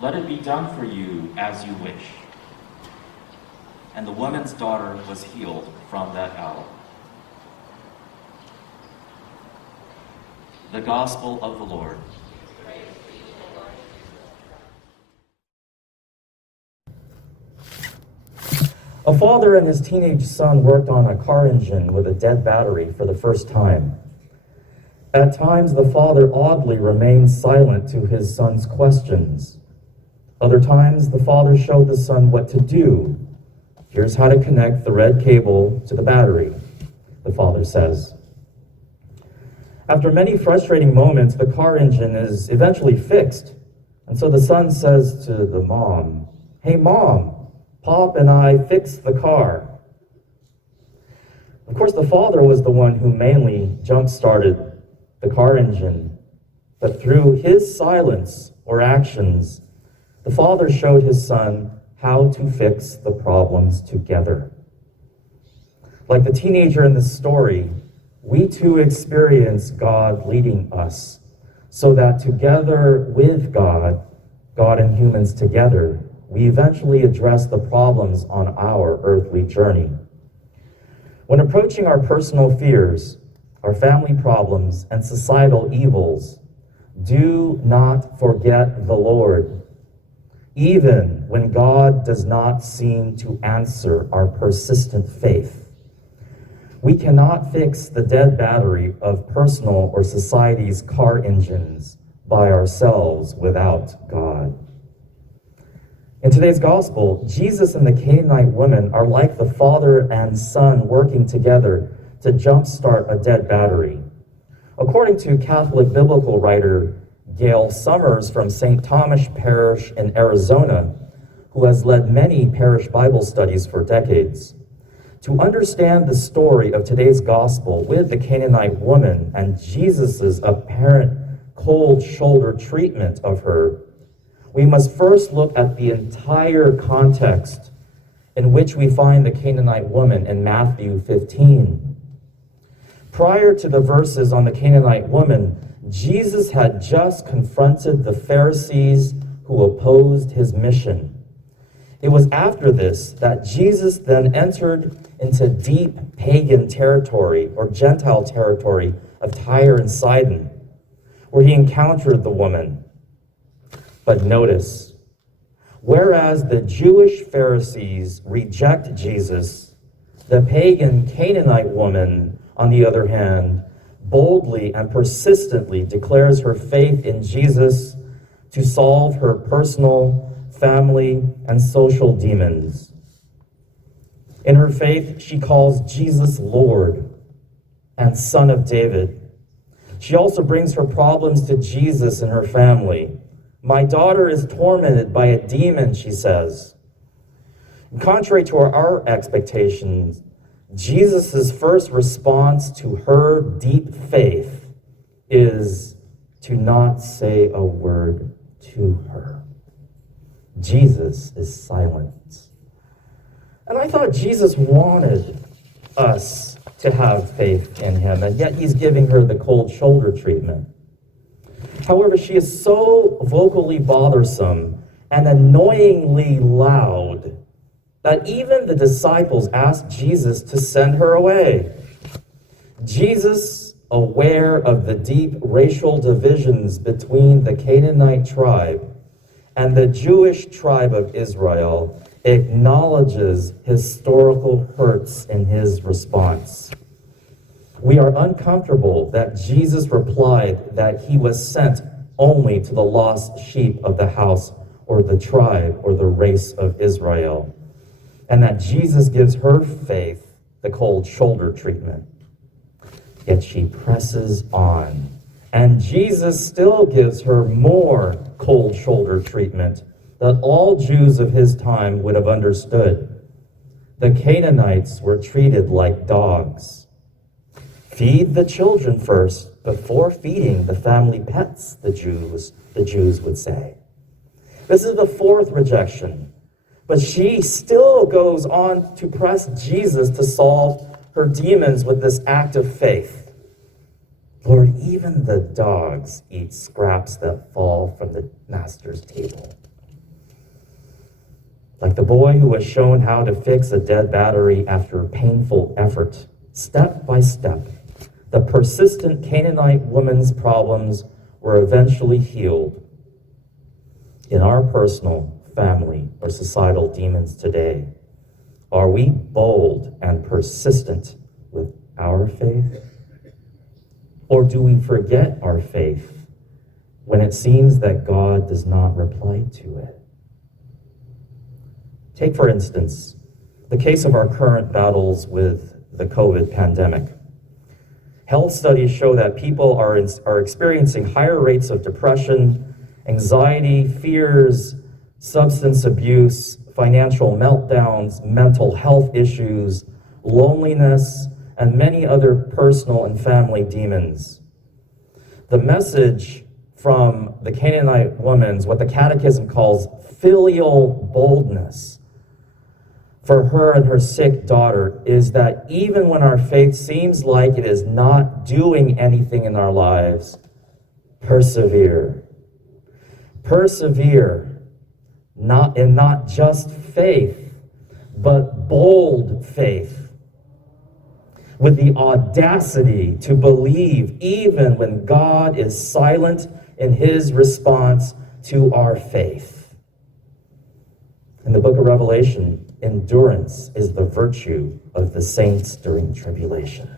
Let it be done for you as you wish. And the woman's daughter was healed from that hour. The Gospel of the Lord. A father and his teenage son worked on a car engine with a dead battery for the first time. At times, the father oddly remained silent to his son's questions. Other times, the father showed the son what to do. Here's how to connect the red cable to the battery, the father says. After many frustrating moments, the car engine is eventually fixed. And so the son says to the mom, "Hey, Mom, Pop and I fixed the car." Of course, the father was the one who mainly jump-started the car engine. But through his silence or actions, the father showed his son how to fix the problems together. Like the teenager in this story, we too experience God leading us so that together with God and humans together, we eventually address the problems on our earthly journey. When approaching our personal fears, our family problems, and societal evils, do not forget the Lord, even when God does not seem to answer our persistent faith. We cannot fix the dead battery of personal or society's car engines by ourselves without God. In today's gospel, Jesus and the Canaanite woman are like the father and son working together to jumpstart a dead battery. According to Catholic biblical writer Gail Summers from St. Thomas Parish in Arizona, who has led many parish Bible studies for decades, to understand the story of today's gospel with the Canaanite woman and Jesus' apparent cold shoulder treatment of her, we must first look at the entire context in which we find the Canaanite woman in Matthew 15. Prior to the verses on the Canaanite woman, Jesus had just confronted the Pharisees who opposed his mission. It was after this that Jesus then entered into deep pagan territory or Gentile territory of Tyre and Sidon, where he encountered the woman. But notice, whereas the Jewish Pharisees reject Jesus, the pagan Canaanite woman, on the other hand, boldly and persistently declares her faith in Jesus to solve her personal, family, and social demons. In her faith, she calls Jesus Lord and Son of David. She also brings her problems to Jesus and her family. "My daughter is tormented by a demon," she says. Contrary to our expectations, Jesus' first response to her deep faith is to not say a word to her. Jesus is silent. And I thought Jesus wanted us to have faith in him, and yet he's giving her the cold shoulder treatment. However, she is so vocally bothersome and annoyingly loud that even the disciples asked Jesus to send her away. Jesus, aware of the deep racial divisions between the Canaanite tribe and the Jewish tribe of Israel, acknowledges historical hurts in his response. We are uncomfortable that Jesus replied that he was sent only to the lost sheep of the house or the tribe or the race of Israel, and that Jesus gives her faith the cold shoulder treatment. Yet she presses on, and Jesus still gives her more cold shoulder treatment that all Jews of his time would have understood. The Canaanites were treated like dogs. Feed the children first before feeding the family pets, the Jews would say. This is the fourth rejection. But she still goes on to press Jesus to solve her demons with this act of faith. "Lord, even the dogs eat scraps that fall from the master's table." Like the boy who was shown how to fix a dead battery after painful effort, step by step, the persistent Canaanite woman's problems were eventually healed. In our personal, family, or societal demons today, are we bold and persistent with our faith? Or do we forget our faith when it seems that God does not reply to it? Take, for instance, the case of our current battles with the COVID pandemic. Health studies show that people are experiencing higher rates of depression, anxiety, fears, substance abuse, financial meltdowns, mental health issues, loneliness, and many other personal and family demons. The message from the Canaanite woman's, what the Catechism calls filial boldness, for her and her sick daughter, is that even when our faith seems like it is not doing anything in our lives, persevere. Persevere, not just faith, but bold faith, with the audacity to believe even when God is silent in his response to our faith. In the book of Revelation, endurance is the virtue of the saints during tribulation.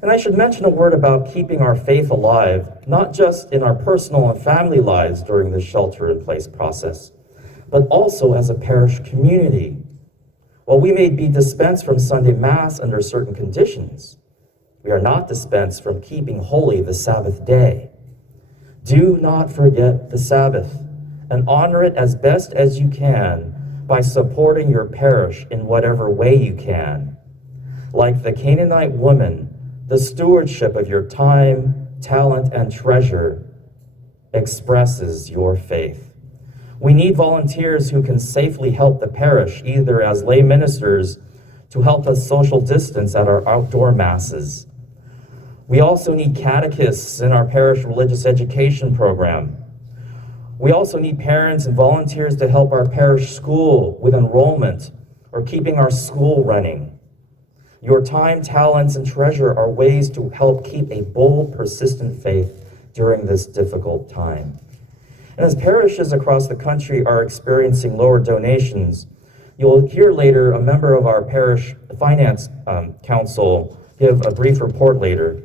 And I should mention a word about keeping our faith alive, not just in our personal and family lives during the shelter-in-place process, but also as a parish community. While we may be dispensed from Sunday Mass under certain conditions, we are not dispensed from keeping holy the Sabbath day. Do not forget the Sabbath, and honor it as best as you can by supporting your parish in whatever way you can. Like the Canaanite woman, the stewardship of your time, talent, and treasure expresses your faith. We need volunteers who can safely help the parish, either as lay ministers to help us social distance at our outdoor masses. We also need catechists in our parish religious education program. We also need parents and volunteers to help our parish school with enrollment or keeping our school running. Your time, talents, and treasure are ways to help keep a bold, persistent faith during this difficult time. And as parishes across the country are experiencing lower donations, you'll hear later a member of our parish finance council give a brief report later.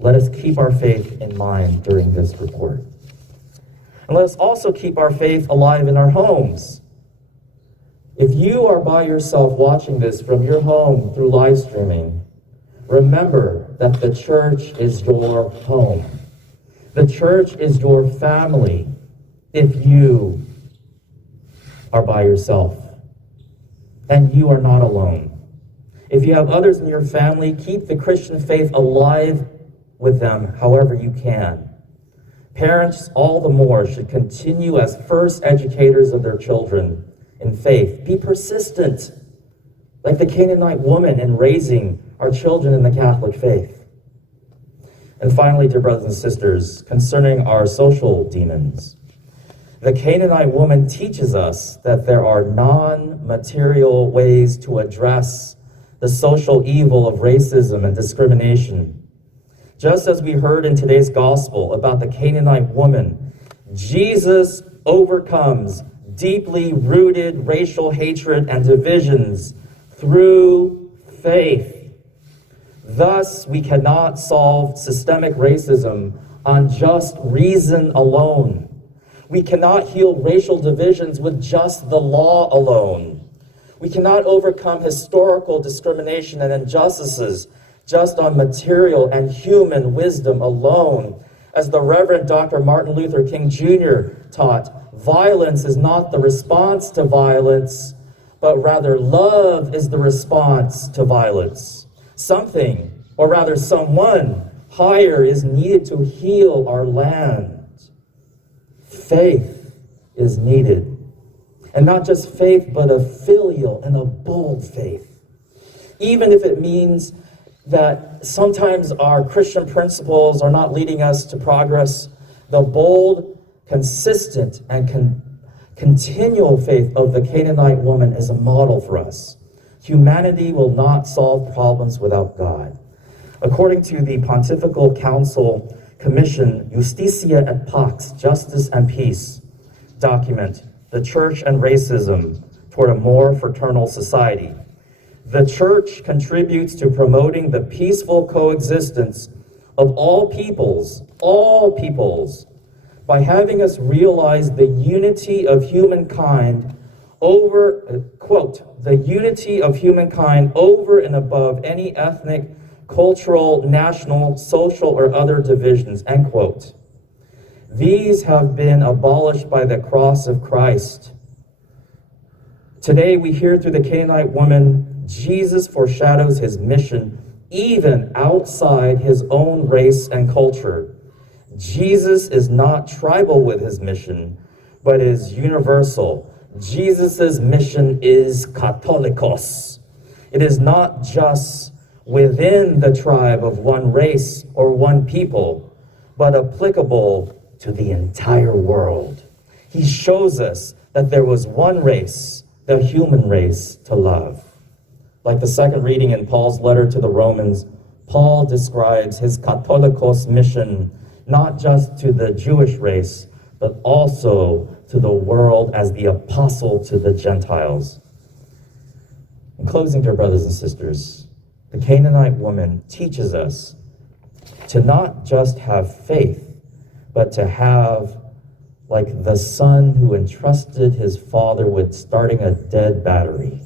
Let us keep our faith in mind during this report. And let us also keep our faith alive in our homes. If you are by yourself watching this from your home through live streaming, remember that the church is your home. The church is your family if you are by yourself. And you are not alone. If you have others in your family, keep the Christian faith alive with them however you can. Parents, all the more, should continue as first educators of their children in faith. Be persistent, like the Canaanite woman, in raising our children in the Catholic faith. And finally, dear brothers and sisters, concerning our social demons, the Canaanite woman teaches us that there are non-material ways to address the social evil of racism and discrimination. Just as we heard in today's gospel about the Canaanite woman, Jesus overcomes deeply rooted racial hatred and divisions through faith. Thus, we cannot solve systemic racism on just reason alone. We cannot heal racial divisions with just the law alone. We cannot overcome historical discrimination and injustices just on material and human wisdom alone. As the Reverend Dr. Martin Luther King Jr. taught, violence is not the response to violence, but rather love is the response to violence. Something, or rather someone, higher is needed to heal our land. Faith is needed. And not just faith, but a filial and a bold faith. Even if it means that sometimes our Christian principles are not leading us to progress, the bold, consistent, and continual faith of the Canaanite woman is a model for us. Humanity will not solve problems without God. According to the Pontifical Council Commission Justitia et Pax, Justice and Peace document, The Church and Racism Toward a More Fraternal Society, the Church contributes to promoting the peaceful coexistence of all peoples, by having us realize the unity of humankind over, quote, the unity of humankind over and above any ethnic, cultural, national, social, or other divisions, end quote. These have been abolished by the cross of Christ. Today we hear through the Canaanite woman, Jesus foreshadows his mission even outside his own race and culture. Jesus is not tribal with his mission, but is universal. Jesus' mission is katholikos. It is not just within the tribe of one race or one people, but applicable to the entire world. He shows us that there was one race, the human race, to love. Like the second reading in Paul's letter to the Romans, Paul describes his katholikos mission not just to the Jewish race, but also to the world as the apostle to the Gentiles. In closing, dear brothers and sisters, the Canaanite woman teaches us to not just have faith, but to have, like the son who entrusted his father with starting a dead battery,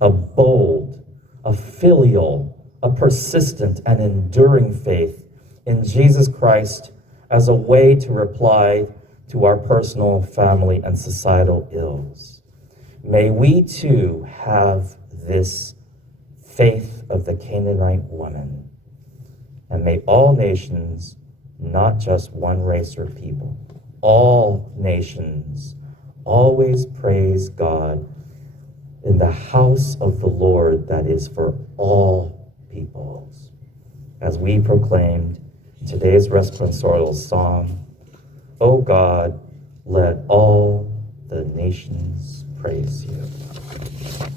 a bold, a filial, a persistent and enduring faith in Jesus Christ as a way to reply to our personal, family, and societal ills. May we too have this faith of the Canaanite woman. And may all nations, not just one race or people, all nations always praise God in the house of the Lord that is for all peoples. As we proclaimed in today's responsorial song, O God, let all the nations praise you.